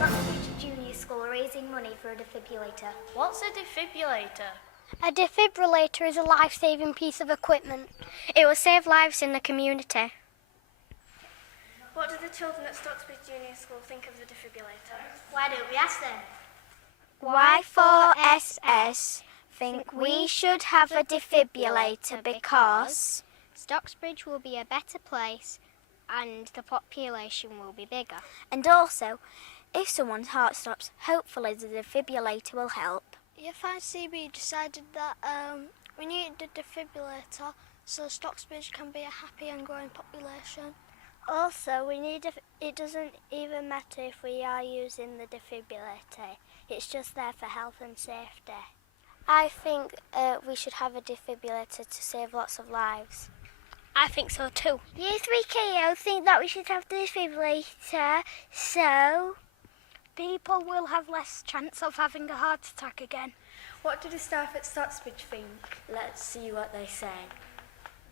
Stocksbridge Junior School raising money for a defibrillator. What's a defibrillator? A defibrillator is a life-saving piece of equipment. It will save lives in the community. What do the children at Stocksbridge Junior School think of the defibrillator? Why don't we ask them? Y4SS think we should have a defibrillator because Stocksbridge will be a better place and the population will be bigger. and also if someone's heart stops, hopefully the defibrillator will help. FICB decided that we needed a defibrillator so Stocksbridge can be a happy and growing population. Also, it doesn't even matter if we are using the defibrillator. It's just there for health and safety. I think we should have a defibrillator to save lots of lives. I think so too. Year 3KO think that we should have the defibrillator so People will have less chance of having a heart attack again. What do the staff at Stocksbridge think? let's see what they say.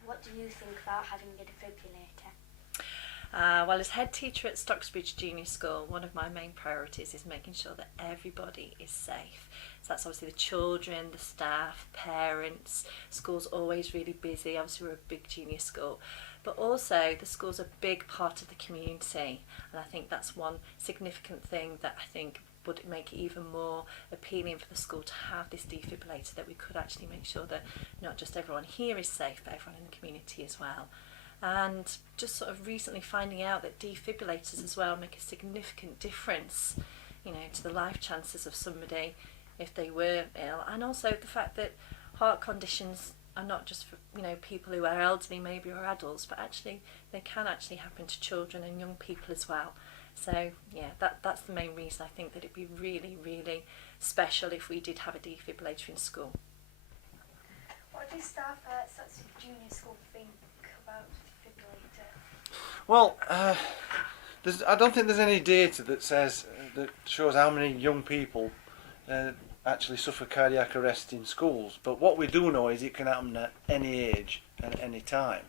What do you think about having a defibrillator? Well, as head teacher at Stocksbridge Junior School, one of my main priorities is making sure that everybody is safe. So that's obviously the children, the staff, parents. School's always really busy. Obviously, we're a big junior school. But also, the school's a big part of the community. And I think that's one significant thing that I think would make it even more appealing for the school to have this defibrillator, that we could actually make sure that not just everyone here is safe, but everyone in the community as well. And just sort of recently finding out that defibrillators as well make a significant difference, you know, to the life chances of somebody if they were ill. And also the fact that heart conditions are not just for, you know, people who are elderly maybe or adults, but actually they can actually happen to children and young people as well. So yeah, that's the main reason I think that it'd be really, really special if we did have a defibrillator in school. What do staff at Stocksbridge Junior School think about the defibrillator? Well, I don't think there's any data that says that shows how many young people actually suffer cardiac arrest in schools. But what we do know is it can happen at any age and at any time.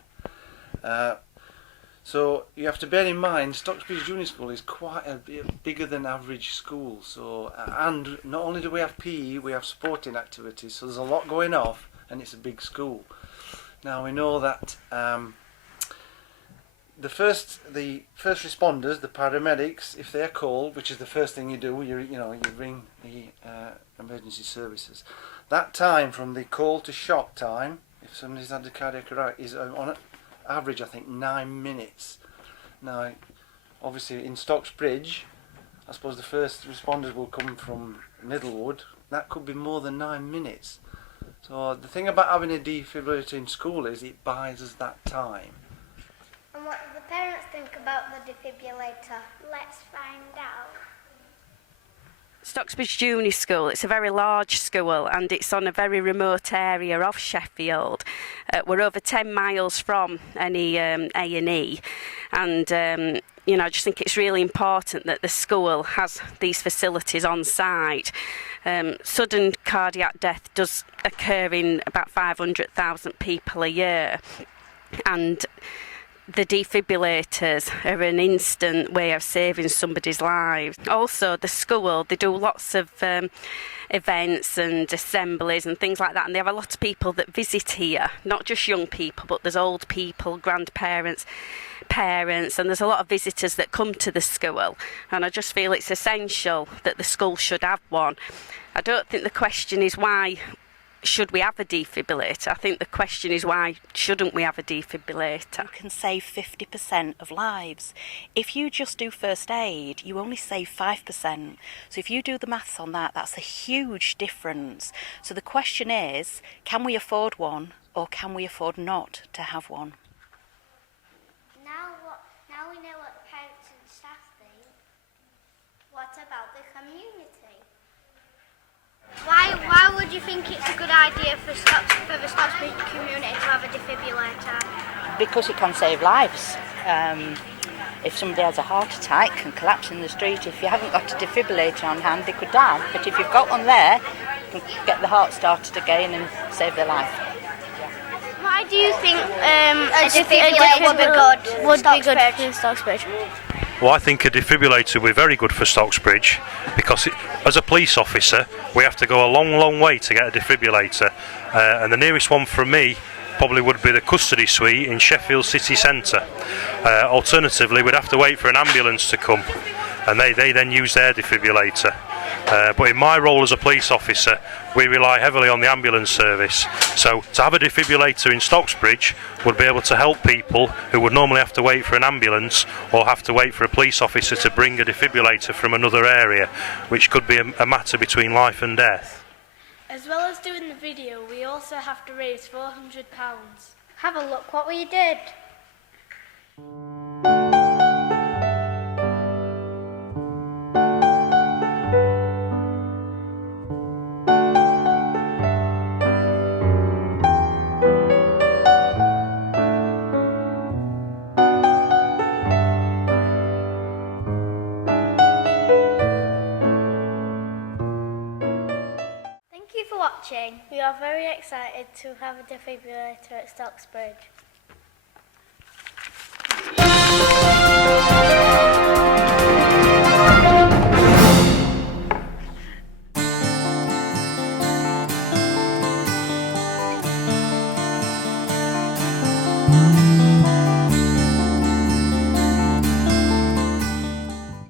So you have to bear in mind, Stocksbridge Junior School is quite a bit bigger than average school. So, and not only do we have PE, we have sporting activities. So there's a lot going off, and it's a big school. Now we know that the first responders, the paramedics, if they're called, which is the first thing you do, you ring the emergency services. That time from the call to shock time, if somebody's had a cardiac arrest, is on average I think 9 minutes. Now, obviously in Stocksbridge, I suppose the first responders will come from Middlewood. That could be more than 9 minutes. So the thing about having a defibrillator in school is it buys us that time. And what do the parents think about the defibrillator? Let's find out. Stocksbridge Junior School, it's a very large school and it's on a very remote area of Sheffield. We're over 10 miles from any A&E and I just think it's really important that the school has these facilities on site. Sudden cardiac death does occur in about 500,000 people a year, and the defibrillators are an instant way of saving somebody's lives. Also, the school, they do lots of events and assemblies and things like that, and they have a lot of people that visit here, not just young people, but there's old people, grandparents, parents, and there's a lot of visitors that come to the school, and I just feel it's essential that the school should have one. I don't think the question is why should we have a defibrillator. I think the question is why shouldn't we have a defibrillator? You can save 50% of lives. If you just do first aid, you only save 5%. So if you do the maths on that, that's a huge difference. So the question is, can we afford one or can we afford not to have one? Now we know what the parents and staff think. What about the community? Why would you think it's a good idea for the Stocksbridge community to have a defibrillator? Because it can save lives. If somebody has a heart attack and collapse in the street, if you haven't got a defibrillator on hand, they could die. But if you've got one there, you can get the heart started again and save their life. Why do you think a defibrillator would be good for Stocksbridge? Well, I think a defibrillator would be very good for Stocksbridge because as a police officer we have to go a long way to get a defibrillator, and the nearest one from me probably would be the custody suite in Sheffield city centre. Alternatively we'd have to wait for an ambulance to come and they then use their defibrillator. But in my role as a police officer, we rely heavily on the ambulance service. So to have a defibrillator in Stocksbridge would be able to help people who would normally have to wait for an ambulance or have to wait for a police officer to bring a defibrillator from another area, which could be a matter between life and death. As well as doing the video, we also have to raise £400. Have a look what we did. Thank you for watching. We are very excited to have a defibrillator at Stocksbridge. Mm-hmm.